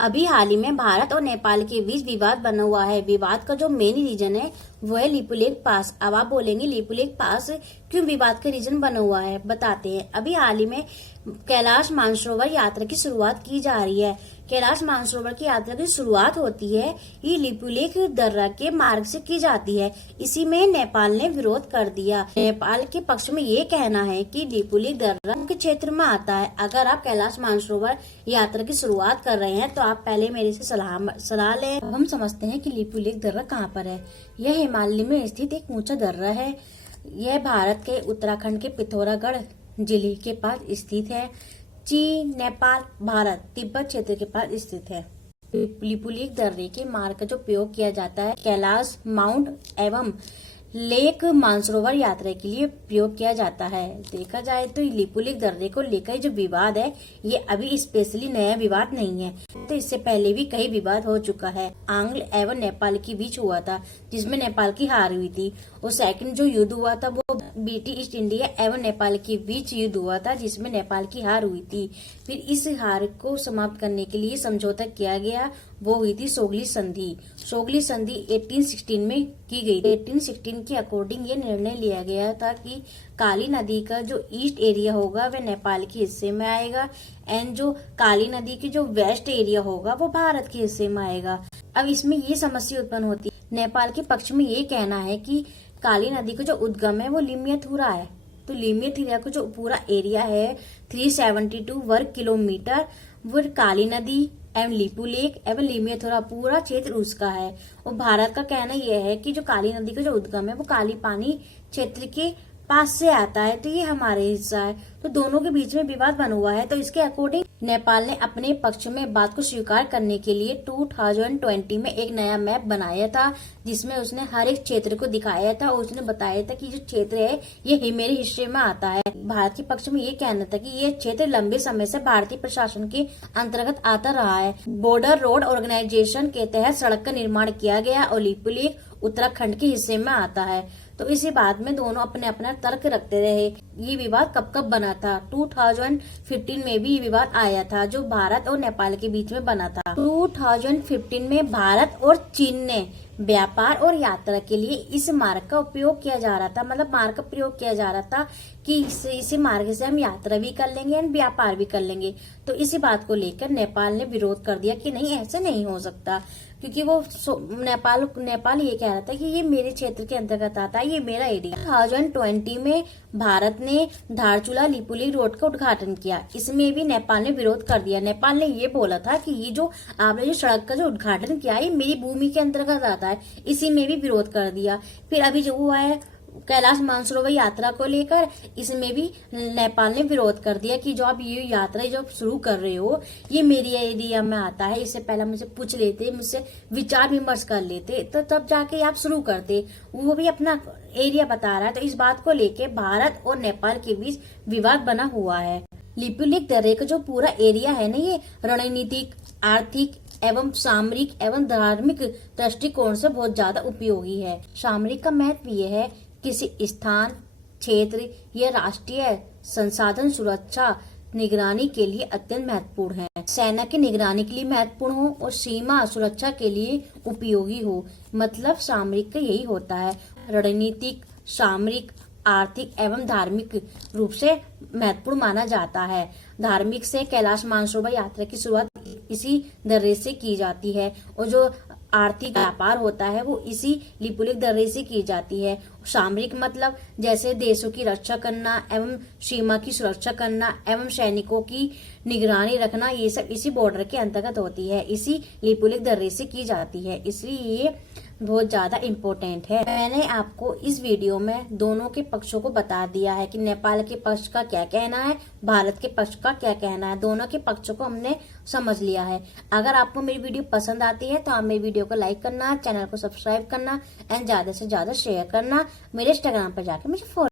अभी हाल ही में भारत और नेपाल के बीच विवाद बना हुआ है। विवाद का जो मेन रीजन है वो है लिपुलेख पास। अब आप बोलेंगे लिपुलेख पास क्यों विवाद का रीजन बना हुआ है, बताते हैं। अभी हाल ही में कैलाश मानसरोवर यात्रा की शुरुआत की जा रही है। कैलाश मानसरोवर की यात्रा की शुरुआत होती है ये लिपुलेख दर्रा के मार्ग से की जाती है। इसी में नेपाल ने विरोध कर दिया। नेपाल के पक्ष में ये कहना है कि लिपुलेख दर्रा के क्षेत्र में आता है। अगर आप कैलाश मानसरोवर यात्रा की शुरुआत कर रहे हैं तो आप पहले मेरे से सलाह लें। हम समझते हैं कि लिपुलेख दर्रा कहाँ पर है। यह हिमालय में स्थित एक ऊंचा दर्रा है। यह भारत के उत्तराखंड के पिथौरागढ़ जिले के पास स्थित है। चीन, नेपाल, भारत, तिब्बत क्षेत्र के पास स्थित है। लिपुलेख दर्रे के मार्ग का जो प्रयोग किया जाता है कैलाश माउंट एवं लेक मानसरोवर यात्रा के लिए प्रयोग किया जाता है। देखा जाए तो लिपुलेख दर्रे को लेकर जो विवाद है ये अभी स्पेशली नया विवाद नहीं है। तो इससे पहले भी कई विवाद हो चुका है। आंग्ल एवं नेपाल के बीच हुआ था जिसमें नेपाल की हार हुई थी। और सेकंड जो युद्ध हुआ था वो ब्रिटिश ईस्ट इंडिया एवं नेपाल के बीच युद्ध हुआ था जिसमें नेपाल की हार हुई थी। फिर इस हार को समाप्त करने के लिए समझौता किया गया, वो हुई थी सोगली संधि। सोगली संधि 1816 में की गई। 1816 के अकॉर्डिंग ये निर्णय लिया गया था कि काली नदी का जो ईस्ट एरिया होगा वह नेपाल के हिस्से में आएगा एंड जो काली नदी की जो वेस्ट एरिया होगा वो भारत के हिस्से में आएगा। अब इसमें ये समस्या उत्पन्न होती है। नेपाल के पक्ष में ये कहना है कि काली नदी का जो उद्गम है वो लिम्यथुरा है। तो लिम्यथुरा का जो पूरा एरिया है 372 वर्ग किलोमीटर वो काली नदी एवं लिपुलेख एवं लिम्यथुरा पूरा क्षेत्र उसका है। और भारत का कहना यह है कि जो काली नदी का जो उद्गम है वो काली पानी क्षेत्र के पास से आता है, तो ये हमारे हिस्सा है। तो दोनों के बीच में विवाद बना हुआ है। तो इसके अकॉर्डिंग नेपाल ने अपने पक्ष में बात को स्वीकार करने के लिए 2020 में एक नया मैप बनाया था जिसमें उसने हर एक क्षेत्र को दिखाया था और उसने बताया था कि जो क्षेत्र है ये मेरे हिस्से में आता है। भारत के पक्ष में ये कहना था कि ये क्षेत्र लंबे समय से भारतीय प्रशासन के अंतर्गत आता रहा है। बॉर्डर रोड ऑर्गेनाइजेशन के तहत सड़क का निर्माण किया गया और लिपुलेख उत्तराखंड के हिस्से में आता है। तो इसी बात में दोनों अपने अपना तर्क रखते रहे। ये विवाद कब कब बना था? 2015 में भी ये विवाद आया था जो भारत और नेपाल के बीच में बना था। 2015 में भारत और चीन ने व्यापार और यात्रा के लिए इस मार्ग का उपयोग किया जा रहा था, मतलब मार्ग का प्रयोग किया जा रहा था कि इसी मार्ग से हम यात्रा भी कर लेंगे और व्यापार भी कर लेंगे। तो इसी बात को लेकर नेपाल ने विरोध कर दिया कि नहीं, ऐसे नहीं हो सकता, क्योंकि वो नेपाल ये कह रहा था कि ये मेरे क्षेत्र के अंतर्गत आता है, ये मेरा एरिया। 2020 में भारत ने धारचूला लिपुलेख रोड का उद्घाटन किया। इसमें भी नेपाल ने विरोध कर दिया। नेपाल ने ये बोला था कि ये जो आपने जो सड़क का जो उद्घाटन किया है ये मेरी भूमि के अंतर्गत आता है, इसी में भी विरोध कर दिया। फिर अभी जो हुआ है कैलाश मानसरोवर यात्रा को लेकर, इसमें भी नेपाल ने विरोध कर दिया कि जो आप ये यात्रा जब शुरू कर रहे हो ये मेरी एरिया में आता है, इससे पहले मुझसे पूछ लेते, मुझसे विचार विमर्श कर लेते तो तब जाके आप शुरू करते। वो भी अपना एरिया बता रहा है। तो इस बात को लेके भारत और नेपाल के बीच विवाद बना हुआ है। लिपुलेख दर्रे का जो पूरा एरिया है ना ये रणनीतिक, आर्थिक एवं सामरिक एवं धार्मिक दृष्टिकोण से बहुत ज्यादा उपयोगी है। सामरिक का महत्व ये है किसी स्थान, क्षेत्र या राष्ट्रीय संसाधन सुरक्षा निगरानी के लिए अत्यंत महत्वपूर्ण है। सेना की निगरानी के लिए महत्वपूर्ण हो और सीमा सुरक्षा के लिए उपयोगी हो। मतलब सामरिक का यही होता है। रणनीतिक, सामरिक, आर्थिक एवं धार्मिक रूप से महत्वपूर्ण माना जाता है। धार्मिक से कैलाश मानसरोवर यात्रा की शुरुआत इसी दर्रे से की जाती है और जो आर्थिक व्यापार होता है वो इसी लिपुलेख दर्रे से की जाती है। सामरिक मतलब जैसे देशों की रक्षा करना एवं सीमा की सुरक्षा करना एवं सैनिकों की निगरानी रखना, ये सब इसी बॉर्डर के अंतर्गत होती है, इसी लिपुलेख दर्रे से की जाती है। इसलिए ये बहुत ज्यादा इम्पोर्टेंट है। मैंने आपको इस वीडियो में दोनों के पक्षों को बता दिया है कि नेपाल के पक्ष का क्या कहना है, भारत के पक्ष का क्या कहना है। दोनों के पक्षों को हमने समझ लिया है। अगर आपको मेरी वीडियो पसंद आती है तो आप मेरी वीडियो को लाइक करना, चैनल को सब्सक्राइब करना एंड ज्यादा से ज्यादा शेयर करना। मेरे इंस्टाग्राम पर जाकर मुझे फॉलो